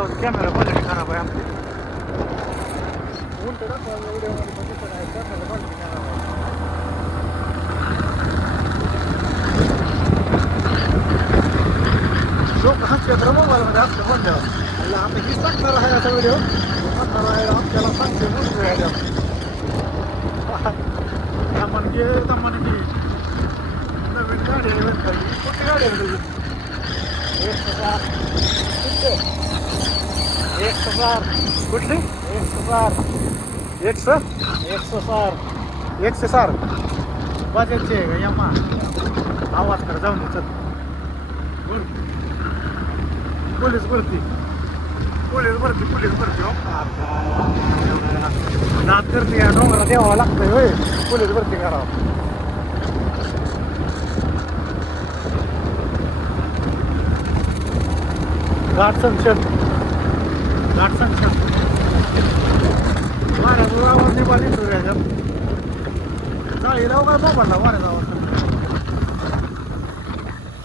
Camera quality खराब आहे आमची. उलट दाखवा व्हिडिओमध्ये पण दिसत आहे कॅमेरा क्वालिटी खराब आहे. लोक हसतात मोबाईलमध्ये हसतं म्हणल्यावर आता ही टाकणार आहे असा व्हिडिओ टाकणार आहे आपल्याला सांगते म्हणतो ह्याच्यात दमन की नवीन गाडी आहे बरं का. कुठली गाडी आहे तुझी? 160 कुठली? 160 बजाजची आहे का यमा? आवाज कर जाऊन चल. पोलीस भरती हो नाद करते या डोंगरात द्यावं लागतंय होय पोलीस भरती करावं. घाट संक्षेप वाऱ्याचा आवाज निभाल येतो याच्यात. जाळी लाव काय मोबाईलला वाऱ्याचा आवाज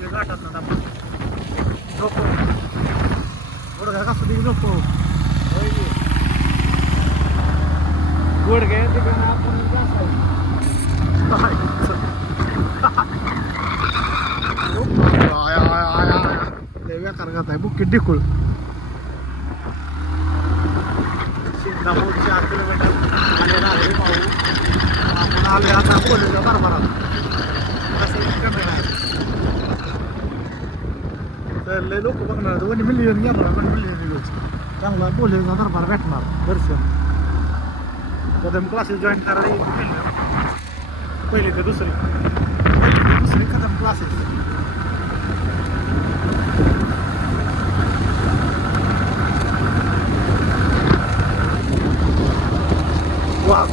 हे घाटात ना आपण नको गुडघा कसं दिली नको गुडघे तिकडे आपण बेकार गात आहे बुक्की ढिकूळ. 4 किलोमीटर आलेला आहे पाहू. आपण आले आता पोलीसच्या दरबारात कसं कमी आहे तर लय लोक बघणार 1 मिलियन घेणार 1 मिलियन चांगला पोलीसचा दरबार भेटणार दर्शन. कदम क्लासेस जॉईन करायला पहिली ते दुसरी कदम क्लासेस. वाह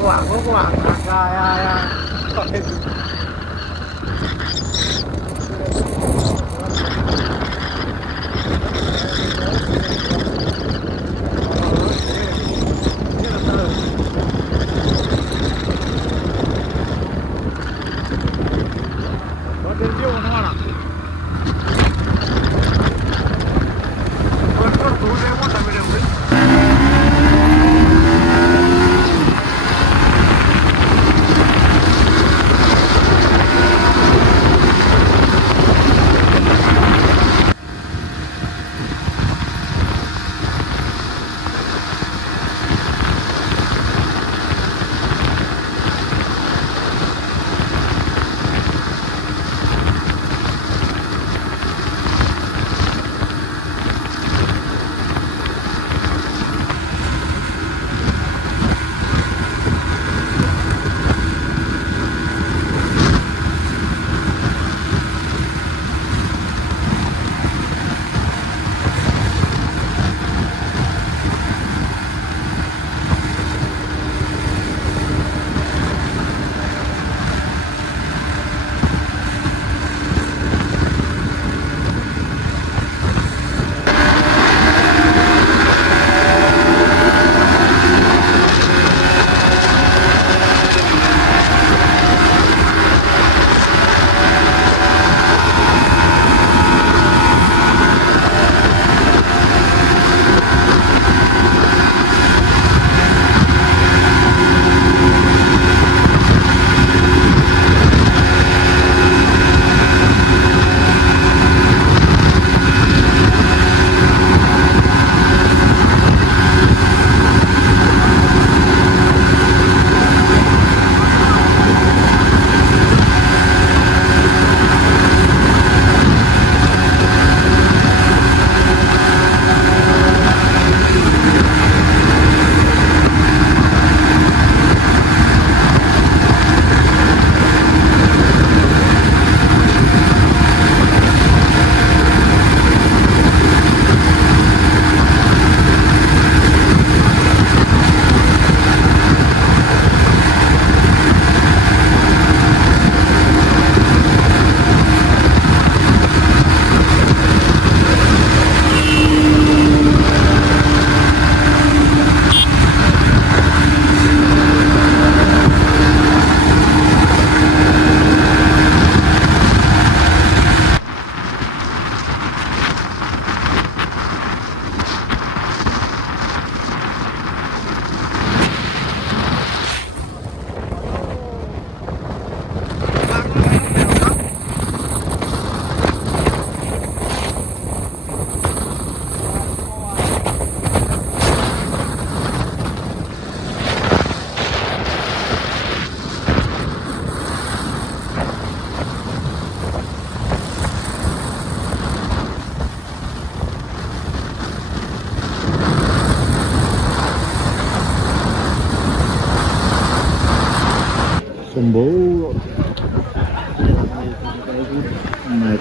नाही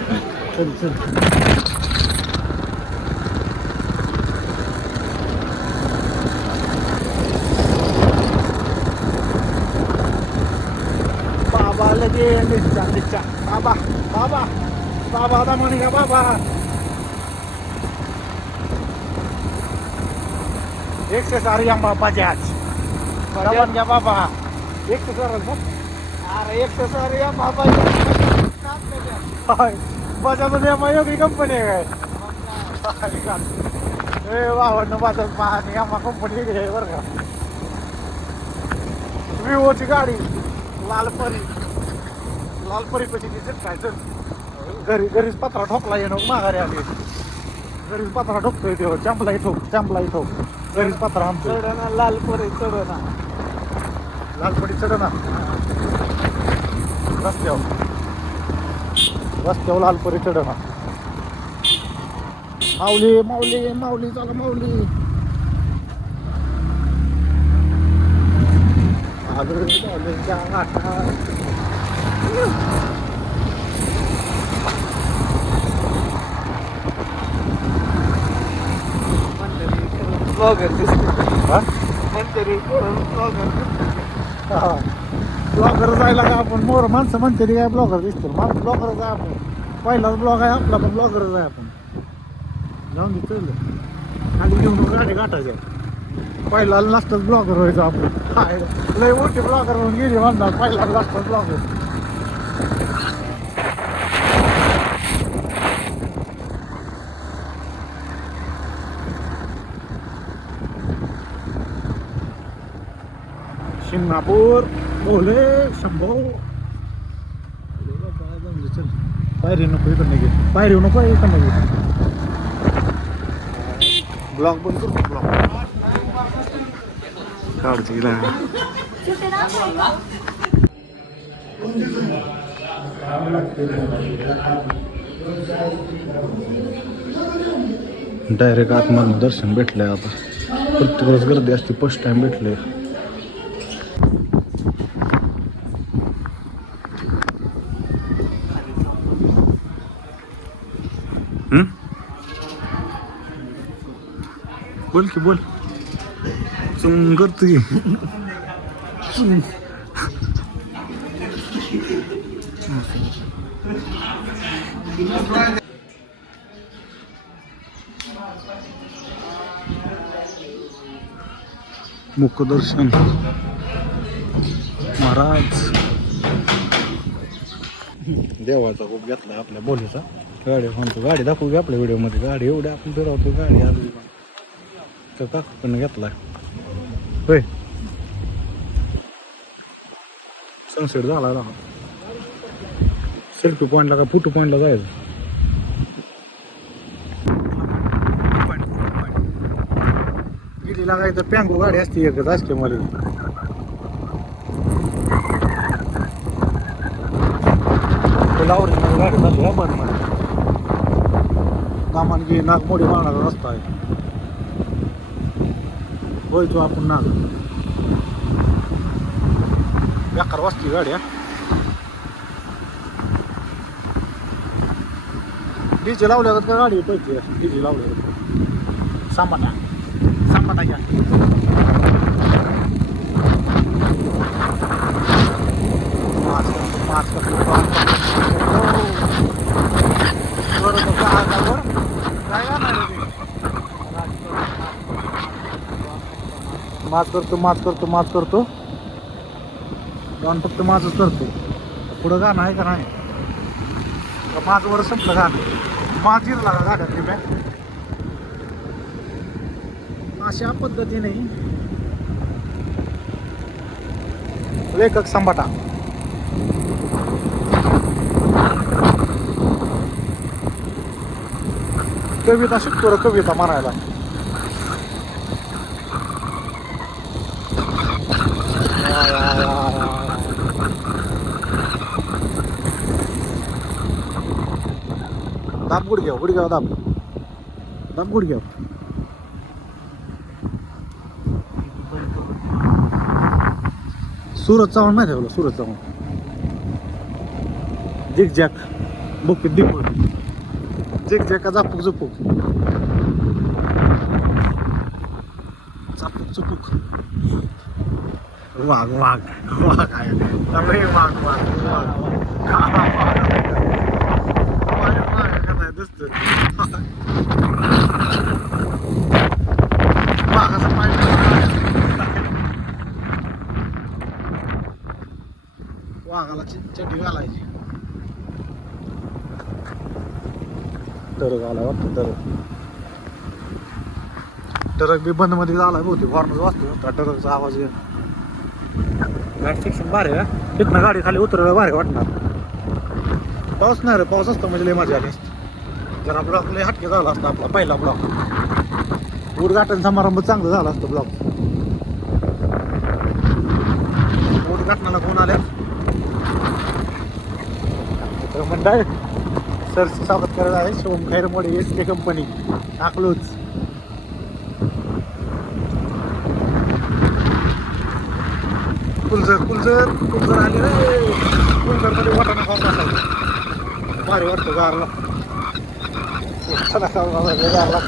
चल चल. बाबा लगे निच्चा निच्चा बाबा बाबा बाबा आता म्हणे का बाबा एक्सेसर yang bajaj kapan ya बाबा एक्सेसर अरे एक्सेसर yang bajaj बजाज यामा योगी कंपनी आहे काय ए वाहन बजाज पाहणी यामा कंपनी आहे बरं का विवोची गाडी लालपरी कशी दिसत काय चल घरीच पत्रा ठोकला येणं माघारी आली घरीच पत्रा ठोकतोय तो चांपला ठोक घरीच पत्रा आमचं चढना लालपरी चढना रस्त्यावर लालपरी चढना माऊली चला माऊली ब्लॉगर जायला का आपण मोर माणसं म्हणते काय ब्लॉगर दिसतो ब्लॉगरच आहे आपण पहिलाच ब्लॉग आहे आपला पण ब्लॉगरच आहे आपण जाऊन चल खाली घेऊन गाडी गाठायच्या पहिला लास्टच ब्लॉगर व्हायचं आपण लय मोठे ब्लॉगर म्हणून गेली म्हणतात पहिला लास्टच ब्लॉगर शिंगणापूर बोले शंभो चल पायरी नको इकडे घे पायरी नको इकडे घे ब्लॉग बंद करतो ब्लॉग काढतो गेला डायरेक्ट आतमध्ये दर्शन भेटलंय आता प्रत्येक वेळेस गर्दी असते फर्स्ट टाइम भेटले बोल की बोल चुम करतो की मुखदर्शन महाराज देवाचा खूप घेतला आपल्या बोलीचा गाडी म्हणतो गाडी दाखवू घ्या आपल्या व्हिडिओमध्ये गाडी एवढी आपण फिरवतो गाडी आली तर काकून घेतला होय सनसेट झाला सेल्फी पॉईंटला का फोटो पॉईंटला जायचं गिरीला काय तर पॅंगो गाडी असते एकच असते मध्ये लावरी गाडी चालू आहे बरं मध्ये नामानगी नागमोडी मारणारा रस्ता आहे होय तो आपण नाग बेकार वाजती गाडी डीजे लावल्या का गाडी पैकी डीजे लावल्या सांबाटा घ्या माच करतो जाऊन फक्त माझच करतो पुढं गाणं आहे का नाही माझवर संपलं गाणं माझ जिरला का गाड्यातली बॅग अशा पद्धतीने लेखक संबाटा कविता शिकतो रे कविता म्हणायला दाब गुडघ्याव दाब गुडघ्याव सूरज चव्हाण माहिती आहे सूरज चव्हाण झिगझॅग बुकीत दिपूळ जे का झापूक झुपूक चापूक चुपूक वाघ वाघ वाघ आहे त्यामुळे वाघ वाघ वाघ दिसत वाघाचं पाय वाघाला चड्डी घालायची टरक आला वाटतं टरक बी बंद मध्ये झाला बहुतेक हॉर्नच वाजतो टरकचा आवाज येईल गाडी सेक्शन भारी आहे तिथनं गाडी खाली उतरायला भारी वाटणार पाऊस नाही रे पाऊस असतो म्हणजे लय मजा आली असते जरा ब्लॉक लय हटके झाला असता आपला पहिला ब्लॉक उद्घाटन समारंभ चांगलं झाला असतं ब्लॉक उद्घाटनाला कोण आल्या मंडळ सरचं स्वागत करत आहे सोम खैरमोडे एस के कंपनी अकलूज कुलजर आले रे कुलजर मध्ये वाटाणा खाऊन बसायचं भारी वाटतो गारला गारला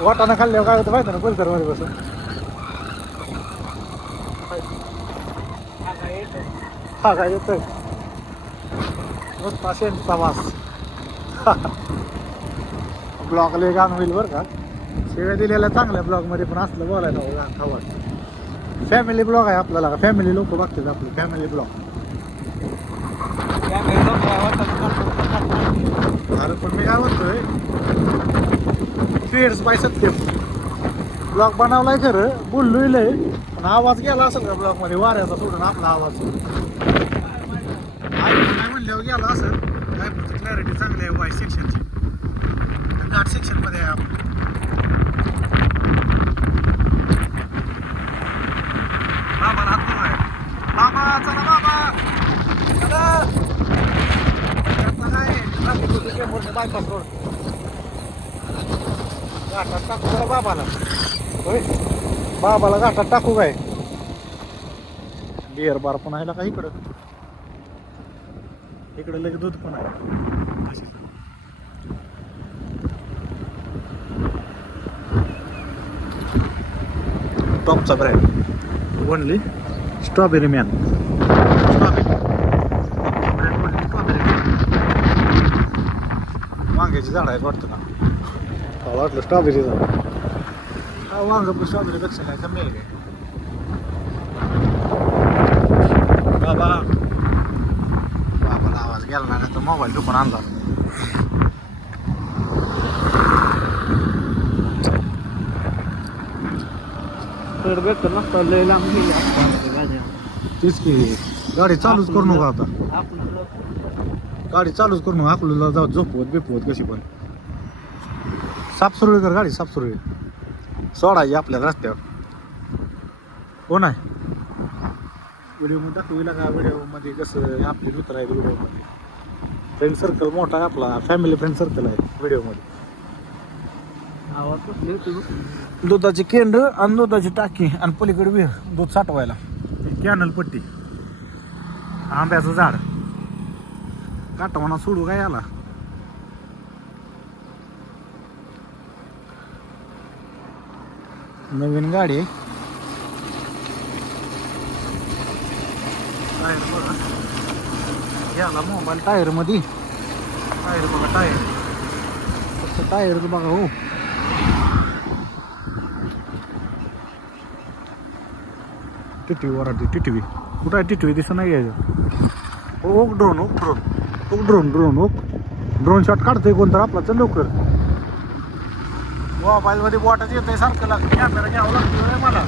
वाटाणा खाल्ल्यावर काय होतं माहिती ना कुलजर मध्ये बसून हा काय येतोय नुसता शेणचा वास ब्लॉग लय गाण होईल बरं का शिव्या दिलेल्या चांगल्या ब्लॉगमध्ये पण असलं बोलायला हवं फॅमिली ब्लॉग आहे आपल्याला फॅमिली लोक बघतात आपले फॅमिली ब्लॉग अरे पण मी काय म्हणतोय फेअर्स बाय सत्यम ब्लॉग बनवलाय खरं बोललोय लय पण आवाज गेला असेल का ब्लॉग मध्ये वाऱ्याचा सोडून आपला आवाज काय म्हणल्यावर गेला असेल काय म्हणतो क्लॅरिटी चांगली आहे वाय सेक्शनची घाट सेक्शन मध्ये आहे आपण बाबाला हात आहे बाबा चला बाबा चला बायपास रोड घाटात टाकू जरा बाबाला होय बाबाला घाटात टाकू काय बिअर बार पण आहे का इकडं लगेच दूध पण आहे टॉपचा ब्रँड ओनली स्ट्रॉबेरी मॅन वांग्याची झाड आहेत वाटतं ना मला वाटलं स्ट्रॉबेरी झाड वांग पण स्ट्रॉबेरी पेक्षा काय कमी आहे काय बाबा आवाज गेला नाही तर मोबाईल दुकान आणला तेच की गाडी चालूच करू नका आता गाडी चालूच करू नका आपल्याला जाऊ झोपवत बिपवत कशी पण साफसुरळी कर गाडी साफसुरळी सोडायची आपल्या रस्त्यावर कोण आहे व्हिडिओमध्ये दाखविला का व्हिडिओमध्ये कसं आपले मित्र आहेत व्हिडिओमध्ये फ्रेंड सर्कल मोठा आहे आपला फॅमिली फ्रेंड सर्कल आहे व्हिडिओमध्ये दुधाची केंड आणि दुधाची टाकी आणि पलीकडे विहीर दूध साठवायला कॅनल पट्टी आंब्याचं झाड काटवाना सोडू काय आला नवीन गाडी आहे टायर बघा याला मोबाईल टायर मध्ये टायर बघा टायर टायर बघा हो टिटवी वराठी टिटवी कुठं आहे टिटवी दिसत नाही यायचं okay drone okay drone okay drone drone okay drone shot काढतोय कोणतं आपला तर लवकर मोबाईल मध्ये बॉटच येतंय सारखं लागतं कॅमेरा घ्यावं लागतं मला